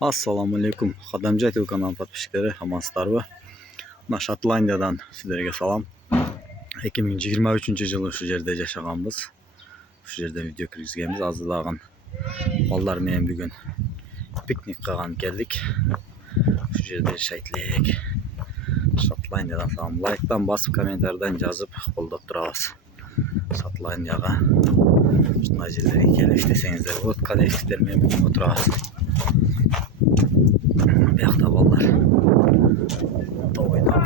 Assalamu alaikum. Qadamja TV kanalının подписчиктері, амансыздарбы? Мына Шотландиядан сіздерге салам. 2023 жылы şu жерде жашаганбыз. Şu жерде видео киргизгенбиз. Азылаган балдар менен бүгүн пикник кылган келдик. Şu жерде жашайт элек. Шотландиядан салам. Лайктан басып, комментарийден жазып колдоп турабыз. Шотландияга ушундай жерлерге келип иштесеңиздер болот. Коллективдер менен бүгүн отурабыз. Бияқта балдар ойнап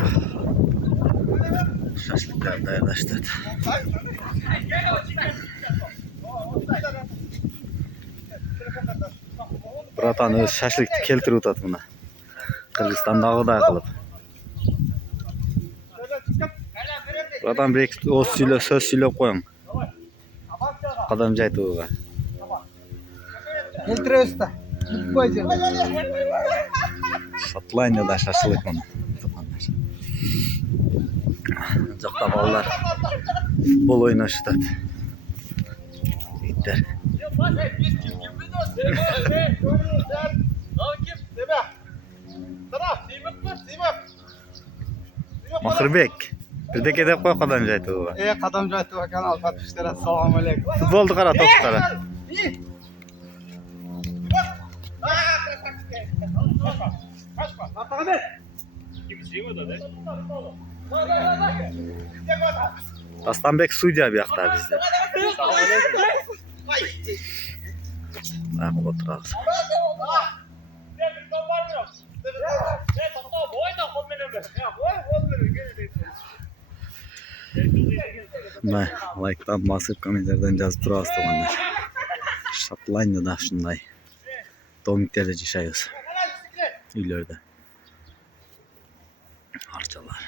шашлыктар даярдашты. Братан өз шашлыкты келтирип атат мына. Кыргызстандагыдай кылып. Братан бир сөз сүйлөп коюң. Кадамжай ТВга. Келтиребиз да. Шотландияда шашлык мына. Жакта балдар футбол ойнашат. Иттер. Махырбек, бирдеке деп кой Кадамжай ТВга. Кадамжай ТВ канал подписчиктері, ассаламу алейкум. Футболду кара, топ кара. Тастанбек судья бияқта бізде. Ақ отырағыз. Лайктан басып, комментарийден жазып тұрабыз туғандар. Шотландияда ушундай домиктерде жашайбыз. Үйлөрдө. Арчалар.